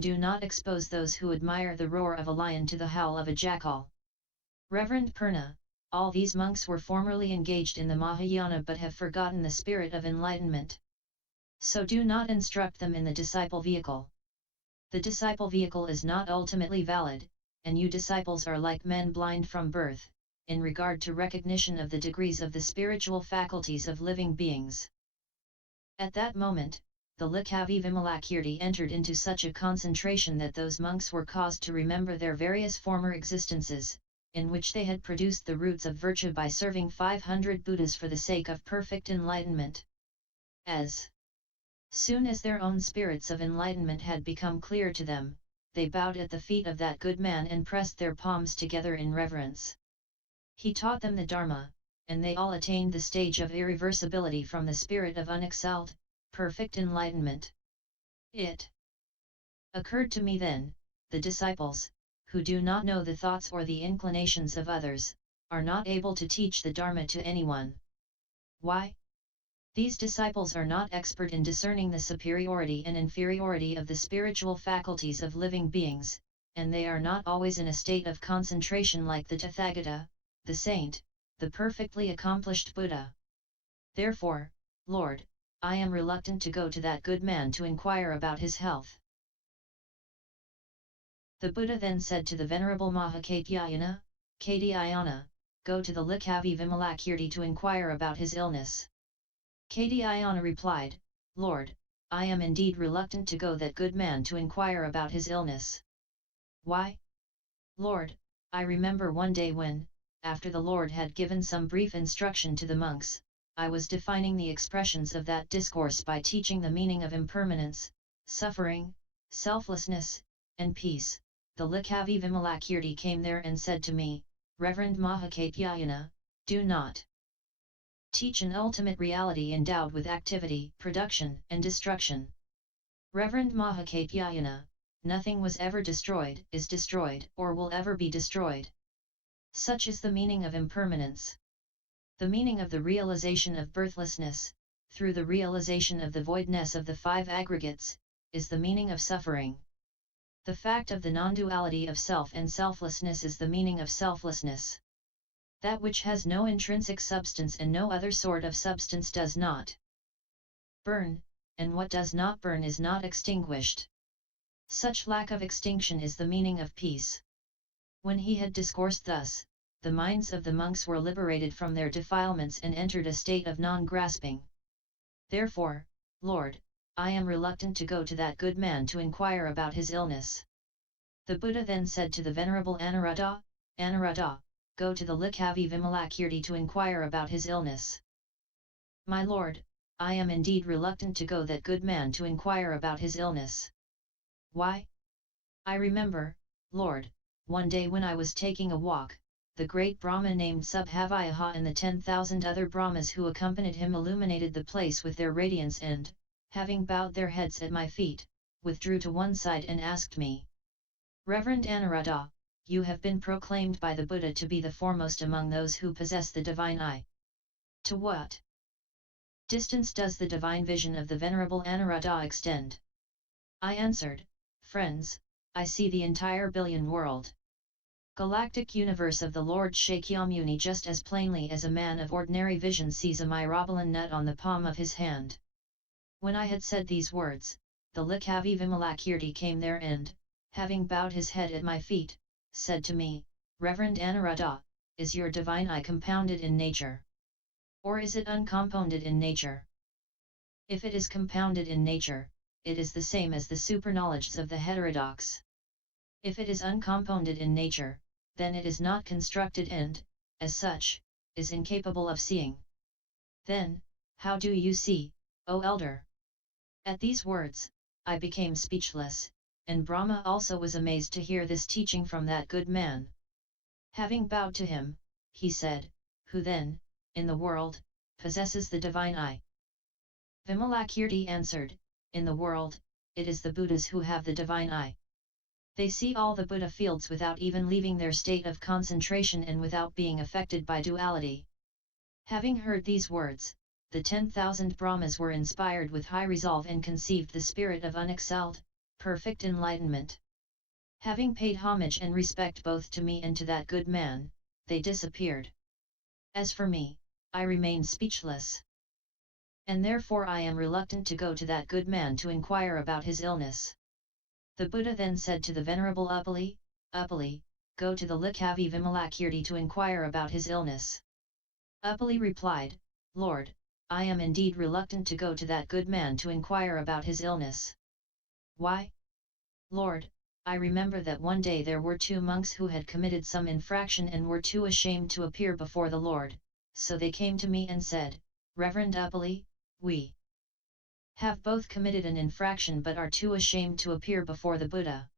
do not expose those who admire the roar of a lion to the howl of a jackal. Reverend Purna, all these monks were formerly engaged in the Mahayana but have forgotten the spirit of enlightenment. So do not instruct them in the disciple vehicle. The disciple vehicle is not ultimately valid, and you disciples are like men blind from birth, in regard to recognition of the degrees of the spiritual faculties of living beings. At that moment, the Licchavi Vimalakirti entered into such a concentration that those monks were caused to remember their various former existences, in which they had produced the roots of virtue by serving 500 Buddhas for the sake of perfect enlightenment. As soon as their own spirits of enlightenment had become clear to them, they bowed at the feet of that good man and pressed their palms together in reverence. He taught them the Dharma, and they all attained the stage of irreversibility from the spirit of unexcelled, perfect enlightenment. It occurred to me then, the disciples, who do not know the thoughts or the inclinations of others, are not able to teach the Dharma to anyone. Why? These disciples are not expert in discerning the superiority and inferiority of the spiritual faculties of living beings, and they are not always in a state of concentration like the Tathágata, the saint, the perfectly accomplished Buddha. Therefore, Lord, I am reluctant to go to that good man to inquire about his health. The Buddha then said to the Venerable Mahakatyayana, Katyayana, go to the Licchavi Vimalakirti to inquire about his illness. Katyayana replied, Lord, I am indeed reluctant to go that good man to inquire about his illness. Why? Lord, I remember one day when, after the Lord had given some brief instruction to the monks, I was defining the expressions of that discourse by teaching the meaning of impermanence, suffering, selflessness, and peace. The Licchavi Vimalakirti came there and said to me, Reverend Mahakatyayana, do not teach an ultimate reality endowed with activity, production, and destruction. Reverend Mahakatyayana, nothing was ever destroyed, is destroyed, or will ever be destroyed. Such is the meaning of impermanence. The meaning of the realization of birthlessness, through the realization of the voidness of the five aggregates, is the meaning of suffering. The fact of the non-duality of self and selflessness is the meaning of selflessness. That which has no intrinsic substance and no other sort of substance does not burn, and what does not burn is not extinguished. Such lack of extinction is the meaning of peace. When he had discoursed thus, the minds of the monks were liberated from their defilements and entered a state of non-grasping. Therefore, Lord, I am reluctant to go to that good man to inquire about his illness. The Buddha then said to the Venerable Ánanda, Ánanda, go to the Licchavi Vimalakirti to inquire about his illness. My Lord, I am indeed reluctant to go that good man to inquire about his illness. Why? I remember, Lord, one day when I was taking a walk, the great Brahma named Subhavayaha and the 10,000 other Brahmas who accompanied him illuminated the place with their radiance and, having bowed their heads at my feet, withdrew to one side and asked me, Reverend Ánanda, you have been proclaimed by the Buddha to be the foremost among those who possess the divine eye. To what distance does the divine vision of the Venerable Ánanda extend? I answered, Friends, I see the entire billion world. Galactic universe of the Lord Shakyamuni just as plainly as a man of ordinary vision sees a myrobalan nut on the palm of his hand. When I had said these words, the Licchavi Vimalakirti came there and, having bowed his head at my feet, said to me, Reverend Ánanda, is your divine eye compounded in nature? Or is it uncompounded in nature? If it is compounded in nature, it is the same as the superknowledge of the heterodox. If it is uncompounded in nature, then it is not constructed and, as such, is incapable of seeing. Then, how do you see, O elder? At these words, I became speechless, and Brahma also was amazed to hear this teaching from that good man. Having bowed to him, he said, Who then, in the world, possesses the divine eye? Vimalakirti answered, In the world, it is the Buddhas who have the divine eye. They see all the Buddha fields without even leaving their state of concentration and without being affected by duality. Having heard these words, the 10,000 Brahmas were inspired with high resolve and conceived the spirit of unexcelled, perfect enlightenment. Having paid homage and respect both to me and to that good man, they disappeared. As for me, I remained speechless. And therefore I am reluctant to go to that good man to inquire about his illness. The Buddha then said to the Venerable Uppali, Uppali, go to the Licchavi Vimalakirti to inquire about his illness. Uppali replied, Lord, I am indeed reluctant to go to that good man to inquire about his illness. Why? Lord, I remember that one day there were 2 monks who had committed some infraction and were too ashamed to appear before the Lord, so they came to me and said, Reverend Uppali, we have both committed an infraction but are too ashamed to appear before the Buddha.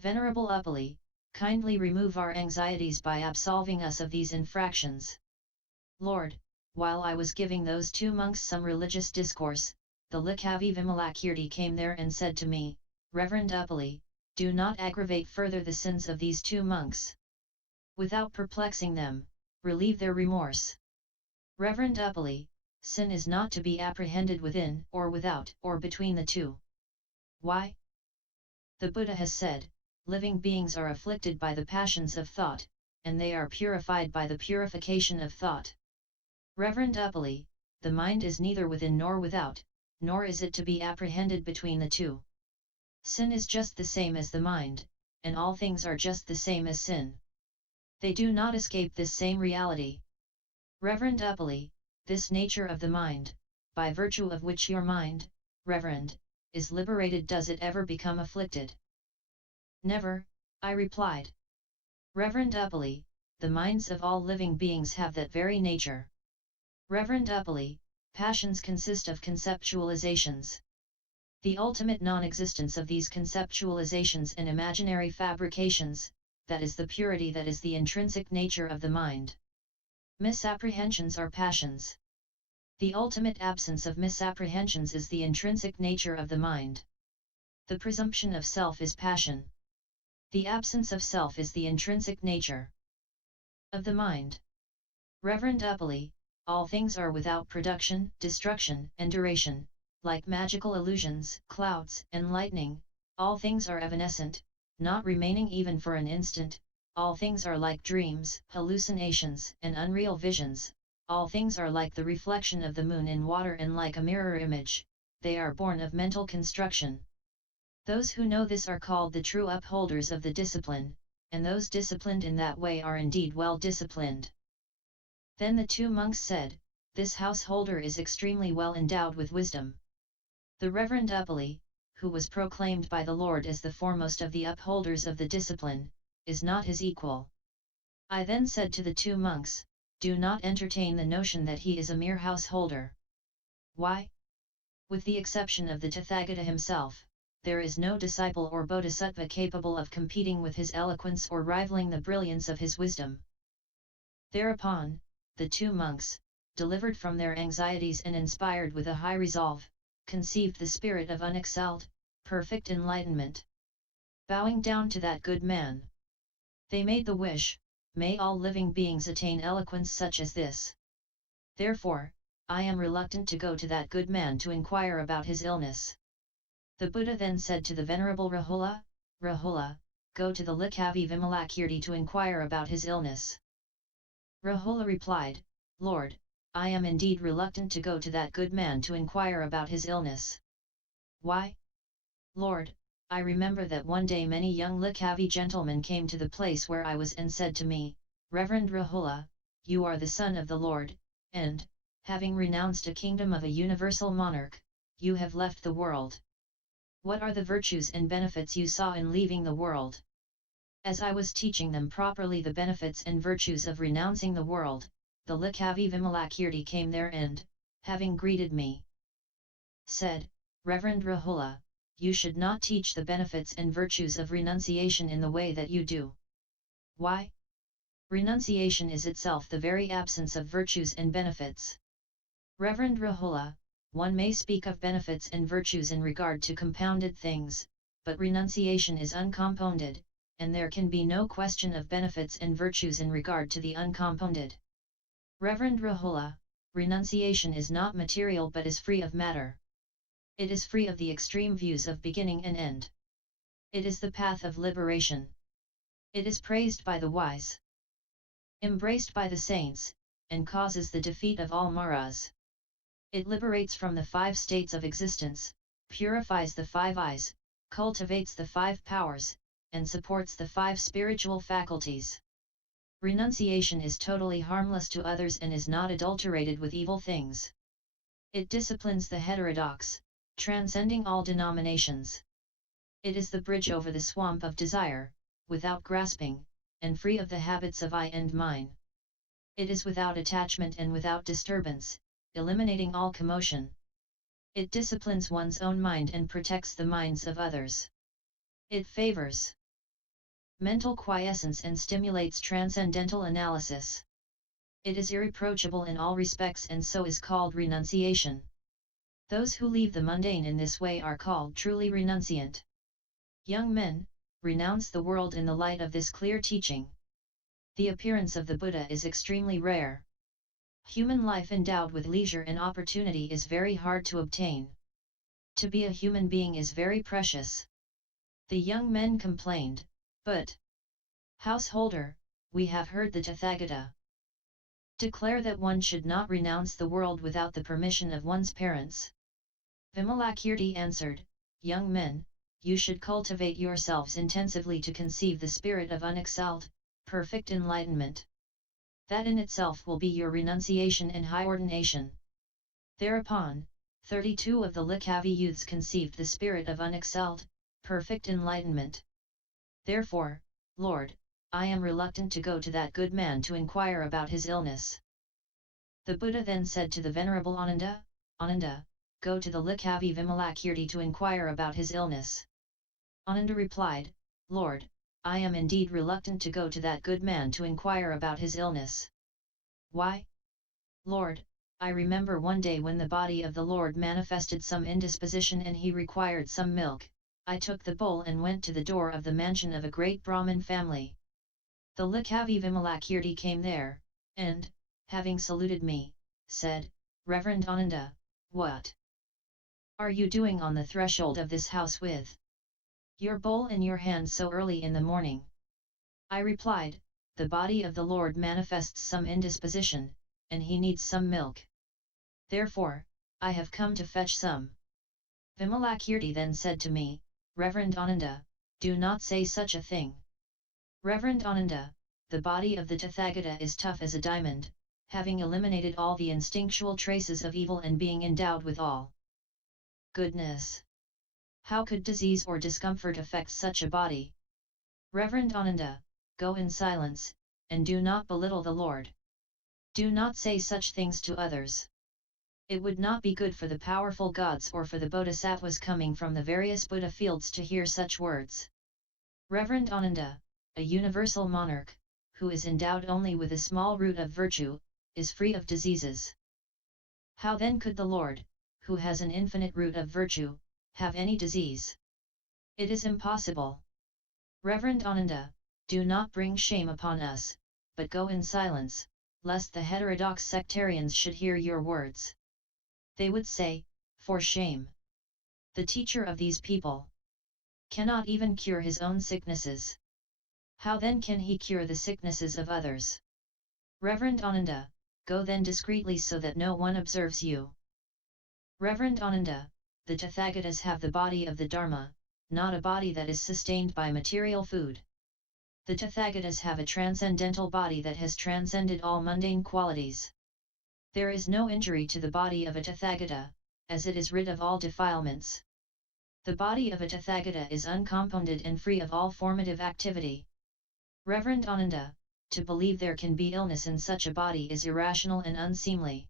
Venerable Uppali, kindly remove our anxieties by absolving us of these infractions. Lord, while I was giving those 2 monks some religious discourse, the Licchavi Vimalakirti came there and said to me, Reverend Uppali, do not aggravate further the sins of these 2 monks. Without perplexing them, relieve their remorse. Reverend Uppali, sin is not to be apprehended within or without or between the two. Why? The Buddha has said, living beings are afflicted by the passions of thought, and they are purified by the purification of thought. Reverend Uppali, the mind is neither within nor without, nor is it to be apprehended between the two. Sin is just the same as the mind, and all things are just the same as sin. They do not escape this same reality. Reverend Uppali, this nature of the mind, by virtue of which your mind, Reverend, is liberated, does it ever become afflicted? Never, I replied. Reverend Uppali, the minds of all living beings have that very nature. Reverend Uppali, passions consist of conceptualizations. The ultimate non-existence of these conceptualizations and imaginary fabrications, that is the purity that is the intrinsic nature of the mind. Misapprehensions are passions. The ultimate absence of misapprehensions is the intrinsic nature of the mind. The presumption of self is passion. The absence of self is the intrinsic nature of the mind. Reverend Uppali, all things are without production, destruction, and duration, like magical illusions, clouds, and lightning, all things are evanescent, not remaining even for an instant, all things are like dreams, hallucinations, and unreal visions, all things are like the reflection of the moon in water and like a mirror image, they are born of mental construction. Those who know this are called the true upholders of the discipline, and those disciplined in that way are indeed well disciplined. Then the 2 monks said, this householder is extremely well endowed with wisdom. The Reverend Uppali, who was proclaimed by the Lord as the foremost of the upholders of the discipline, is not his equal. I then said to the 2 monks, do not entertain the notion that he is a mere householder. Why? With the exception of the Tathágata himself, there is no disciple or bodhisattva capable of competing with his eloquence or rivaling the brilliance of his wisdom. Thereupon, the 2 monks, delivered from their anxieties and inspired with a high resolve, conceived the spirit of unexcelled, perfect enlightenment. Bowing down to that good man, they made the wish, may all living beings attain eloquence such as this. Therefore, I am reluctant to go to that good man to inquire about his illness. The Buddha then said to the Venerable Rahula, Rahula, go to the Licchavi Vimalakirti to inquire about his illness. Rahula replied, Lord, I am indeed reluctant to go to that good man to inquire about his illness. Why? Lord, I remember that one day many young Licchavi gentlemen came to the place where I was and said to me, Reverend Rahula, you are the son of the Lord, and, having renounced a kingdom of a universal monarch, you have left the world. What are the virtues and benefits you saw in leaving the world? As I was teaching them properly the benefits and virtues of renouncing the world, the Licchavi Vimalakirti came there and, having greeted me, said, Reverend Rahula, you should not teach the benefits and virtues of renunciation in the way that you do. Why? Renunciation is itself the very absence of virtues and benefits. Reverend Rahula, one may speak of benefits and virtues in regard to compounded things, but renunciation is uncompounded, and there can be no question of benefits and virtues in regard to the uncompounded. Reverend Rahula, renunciation is not material but is free of matter. It is free of the extreme views of beginning and end. It is the path of liberation. It is praised by the wise, embraced by the saints, and causes the defeat of all maras. It liberates from the 5 states of existence, purifies the 5 eyes, cultivates the 5 powers, and supports the 5 spiritual faculties. Renunciation is totally harmless to others and is not adulterated with evil things. It disciplines the heterodox, transcending all denominations. It is the bridge over the swamp of desire, without grasping, and free of the habits of I and mine. It is without attachment and without disturbance, eliminating all commotion. It disciplines one's own mind and protects the minds of others. It favors mental quiescence and stimulates transcendental analysis. It is irreproachable in all respects and so is called renunciation. Those who leave the mundane in this way are called truly renunciant. Young men, renounce the world in the light of this clear teaching. The appearance of the Buddha is extremely rare. Human life endowed with leisure and opportunity is very hard to obtain. To be a human being is very precious. The young men complained, but, householder, we have heard the Tathágata declare that one should not renounce the world without the permission of one's parents. Vimalakirti answered, young men, you should cultivate yourselves intensively to conceive the spirit of unexcelled, perfect enlightenment. That in itself will be your renunciation and high ordination. Thereupon, 32 of the Licchavi youths conceived the spirit of unexcelled, perfect enlightenment. Therefore, Lord, I am reluctant to go to that good man to inquire about his illness. The Buddha then said to the venerable Ánanda, Ánanda, go to the Licchavi Vimalakirti to inquire about his illness. Ánanda replied, Lord, I am indeed reluctant to go to that good man to inquire about his illness. Why? Lord, I remember one day when the body of the Lord manifested some indisposition and he required some milk. I took the bowl and went to the door of the mansion of a great Brahmin family. The Licchavi Vimalakirti came there, and, having saluted me, said, Reverend Ánanda, what are you doing on the threshold of this house with your bowl in your hand so early in the morning? I replied, the body of the Lord manifests some indisposition, and he needs some milk. Therefore, I have come to fetch some. Vimalakirti then said to me, Reverend Ánanda, do not say such a thing. Reverend Ánanda, the body of the Tathágata is tough as a diamond, having eliminated all the instinctual traces of evil and being endowed with all goodness. How could disease or discomfort affect such a body? Reverend Ánanda, go in silence, and do not belittle the Lord. Do not say such things to others. It would not be good for the powerful gods or for the bodhisattvas coming from the various Buddha fields to hear such words. Reverend Ánanda, a universal monarch, who is endowed only with a small root of virtue, is free of diseases. How then could the Lord, who has an infinite root of virtue, have any disease? It is impossible. Reverend Ánanda, do not bring shame upon us, but go in silence, lest the heterodox sectarians should hear your words. They would say, for shame. The teacher of these people cannot even cure his own sicknesses. How then can he cure the sicknesses of others? Reverend Ánanda, go then discreetly so that no one observes you. Reverend Ánanda, the Tathagatas have the body of the Dharma, not a body that is sustained by material food. The Tathagatas have a transcendental body that has transcended all mundane qualities. There is no injury to the body of a Tathagata, as it is rid of all defilements. The body of a Tathagata is uncompounded and free of all formative activity. Reverend Ánanda, to believe there can be illness in such a body is irrational and unseemly.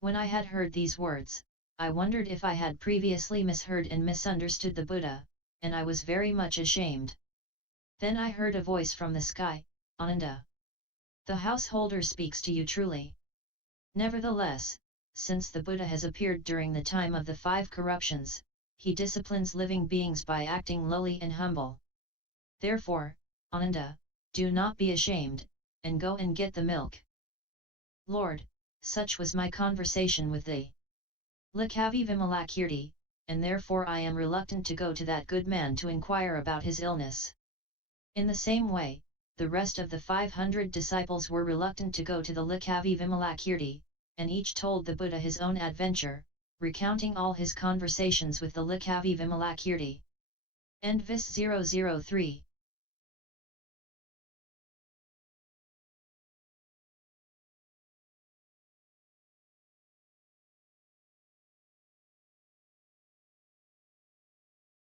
When I had heard these words, I wondered if I had previously misheard and misunderstood the Buddha, and I was very much ashamed. Then I heard a voice from the sky, Ánanda, the householder speaks to you truly. Nevertheless, since the Buddha has appeared during the time of the 5 corruptions, he disciplines living beings by acting lowly and humble. Therefore, Ánanda, do not be ashamed, and go and get the milk. Lord, such was my conversation with thee. Licchavi Vimalakirti, and therefore I am reluctant to go to that good man to inquire about his illness. In the same way, the rest of the 500 disciples were reluctant to go to the Licchavi Vimalakirti, and each told the Buddha his own adventure, recounting all his conversations with the Licchavi Vimalakirti. End Vis 003